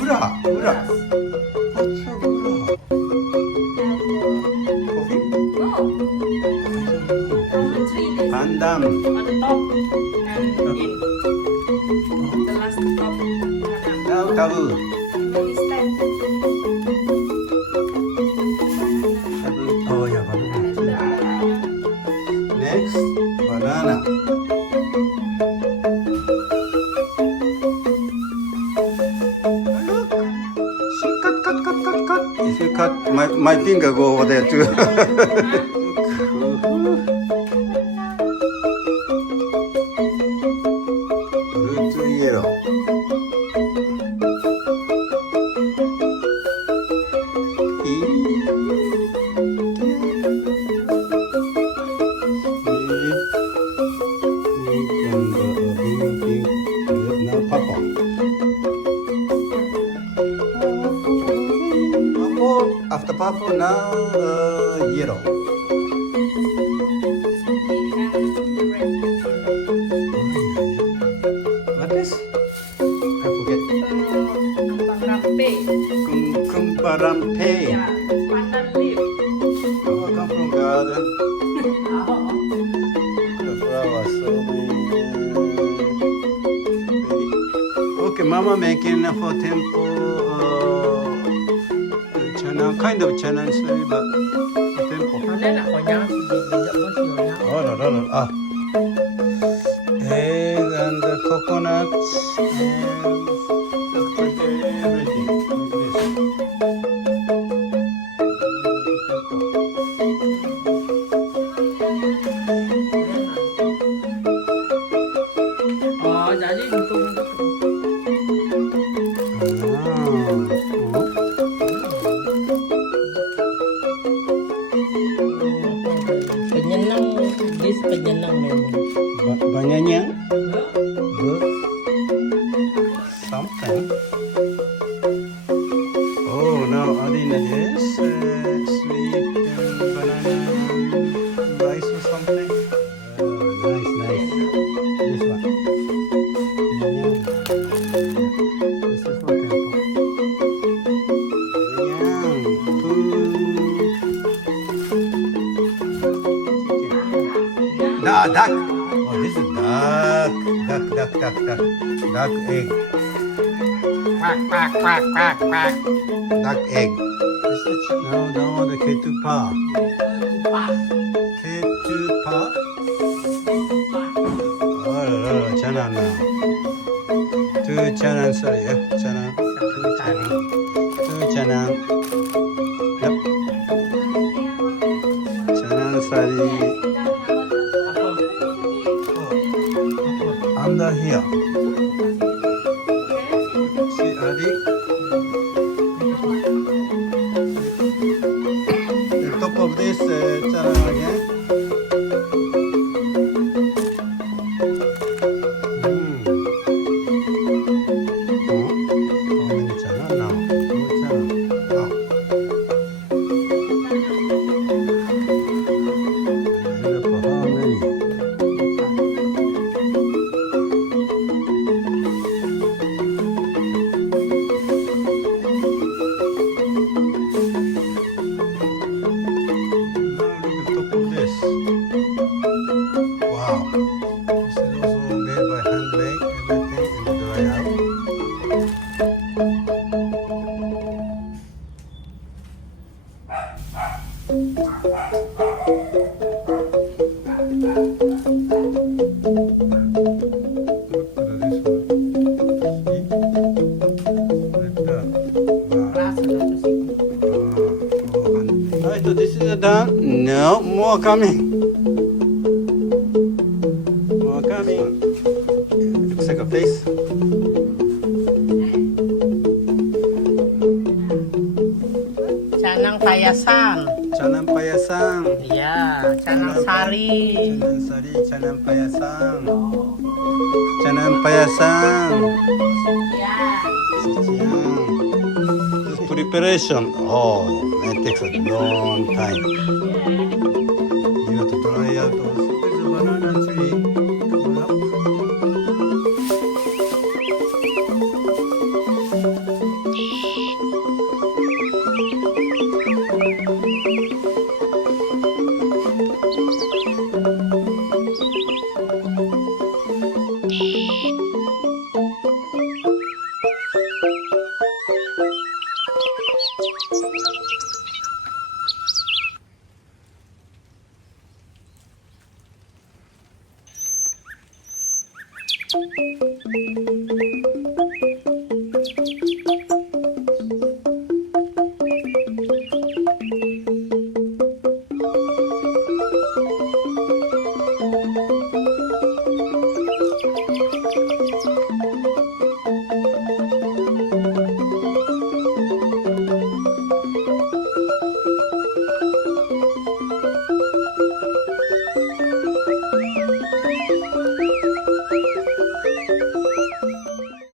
Ura. What's a ura? Coffee? Pandan. On the top and in the last top. Now kabu. This time. Kabu. Oh yeah, banana. Next, banana. Look. She cut. If you cut, my finger go over there too. Root yellow. Now purple. After purple, now yellow. What is? I forget. Kumbarampe. Yeah, pandan leaf. Oh, I come from garden. The flowers so many. Okay, Mama making for temple. Chana, kind of chana sorry, but temple. Nên là khỏi nhau thì bây giờ có chiều nhau. Oh, no. Egg and the coconuts and everything. Like this. Dạ đi tung tung. Penyenang, this penyenang memang. Banyaknya good something. Oh, now adding this sweet banana rice or something. Nice. This one. This is for temple. Duck. Oh, this is duck. Duck egg. Quack. Duck egg. This is no the ketupa. Ketupa. Oh, chana now. Two chana, sorry, chana. Two chana. Yep. Chana, sorry. Under here. See, Adi? The top of this channel again. How many channel now? Two channel. Oh. How many? Wow. This is also made by handmade, everything in the dry out. Look at this one. See? Like that. Wow. Rasa dah tu sih. Right, so this is done. No, more coming. More coming. Looks like a face. Canang payasan. Canang payasang. Ya, canang sari. Canang sari, canang payasang. Canang payasang. Ya. This preparation, oh, it takes a long time.